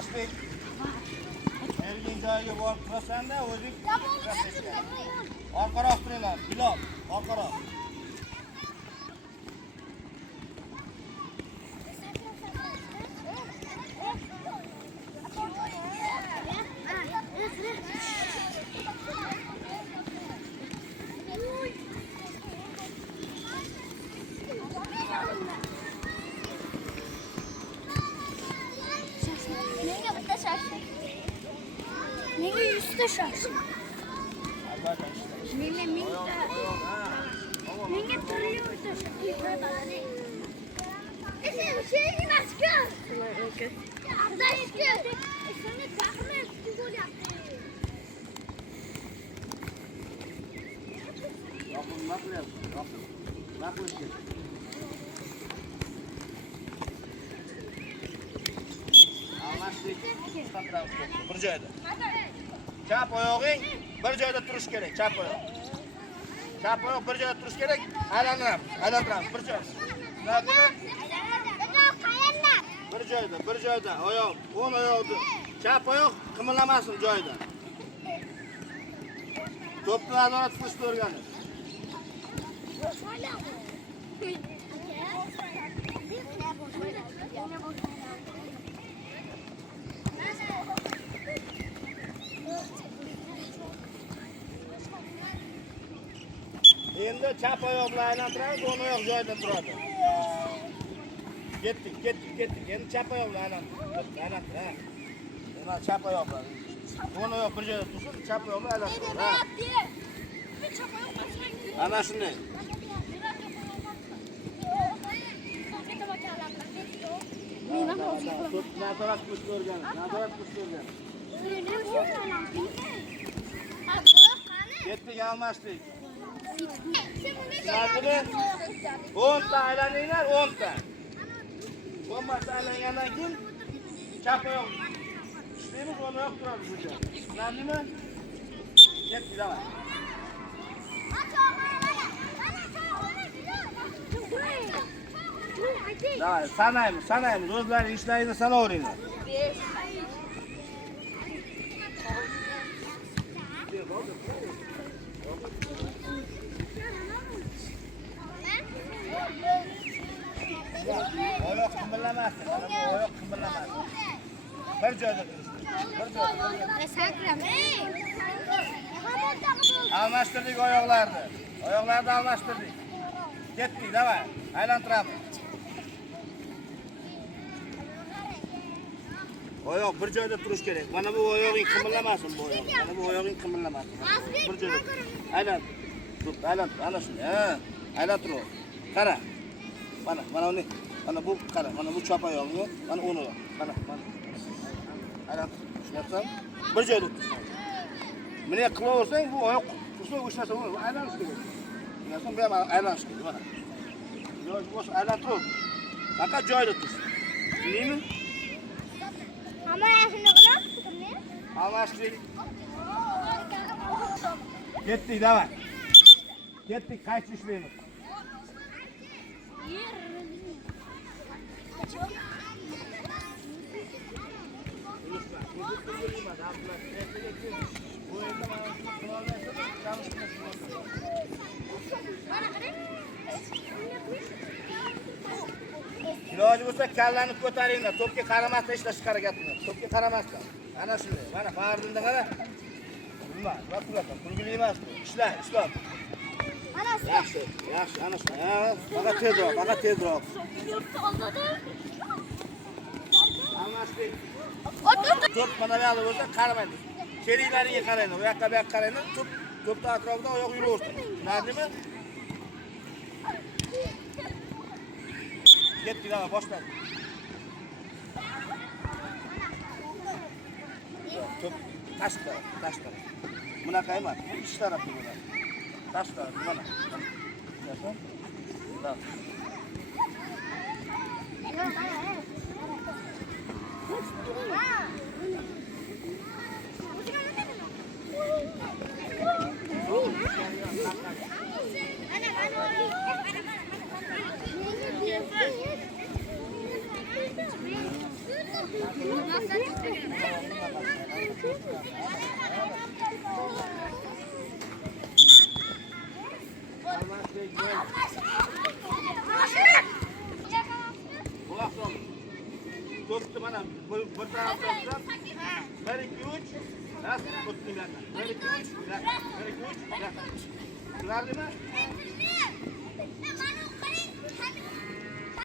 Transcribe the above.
Almashdik. Erkin joyiga borib turasanda o'zing. Orqaroq turinglar. Bilal, orqaroq. Nega 100 ta shoshib? Menga 1000 ta. Menga 300 ta shoshib. Sen şeyi nasıl? Okey. Arkadaşlar, seni takmaya gol yaptı. Yo'qim, naql yapsin. Yo'qim. Naql ket. Almashdik. Bir joyda. Chap oyog'ing bir joyda turish kerak, chap oyoq. Chap oyoq bir joyda turish kerak. Aylantiramiz bir joyda. Tushunarlimi? Bir joyda oyoq, o'ng oyoqni. Chap oyoq qimirlamasin joyida. To'pni nazorat qilishni o'rganing. Endi chap oyoq bilan aylantiramiz, o'ng oyoq joyida turadi. Ketdik. Endi chap oyoq bilan aylantir, ha. Mana chap oyoq bilan. O'ng oyoq bir joyda tursin, chap oyoq bilan aylantir, ha. Ana shunday. Nazorat qilishni o'rganing. Ketdik, almashdik. Tushunarlimi? 10 ta aylaninglar, 10 ta. 10 ta aylangandan keyin chap oyoq ishlaymiz, o'ng oyoq turadi bu yerda. Tushunarlimi? Ketdik, davay. Davay, sanaymiz. O'zlaring ishlaringizni sanaveringlar. Oyoq qimirlamasin. Oyoq qimirlamasin. Bir joyda tursin. Almashtirdik oyoqlarni. Oyoqlarni almashtirdik. Ketdik, davay. Aylantiramiz. Oyoq bir joyda turish kerak. Mana bu oyog'ing qimirlamasin bu oyoq. Mana bu oyog'ing qimirlamasin. Bir joyda. Aylantir. Ana shunday, ha. Aylantir. Qara. Mana uni. Mana bu qara. Mana bu chop oyog'ini, mana uni. Mana. Aylantir. Tushunyapsan? Bir joyda tursin. Meni qilaversang bu oyoq tursa o'sha narsa aylanish kerak. Tushunyapsan? Bu ham aylanish kerak, mana. Iloji bo'lsa aylantir. Faqat joyida tursin. Tushundingmi? Ama shuni qilib, almashdik. Ketdik, davay. Ketdik, qaytib ishlaymiz. Iloji bo'lsa kallani ko'taringlar, to'pga qaramasdan ishlashga harakat qiling. To'pga qaramasdan. Ana shunday. Mana Fardinda qara. Nima? Qulatan, kulgili emas bu. Ishla. Yaxshi, ana shunday. Faqat tezroq. Almashdik. To'p mana bu yerda bo'lsa qaramaydi. Sheriklariga qaranglar, bu yoqqa bu yoqqa qaranglar. To'pni atrofida oyoq yuraversin. Tushunarlimi? Ketdik, davay, boshladik. To'p tashqari. Bunaqa emas. Ish tarafga bo'ladi. Tashqari, mana. Ko'rasizmi? Da. Quloq sol. To'pni mana bir tarafdan 1 2 3 rast o'ttinglardan. 1 2 3 1 2 3 Tushunarlimi?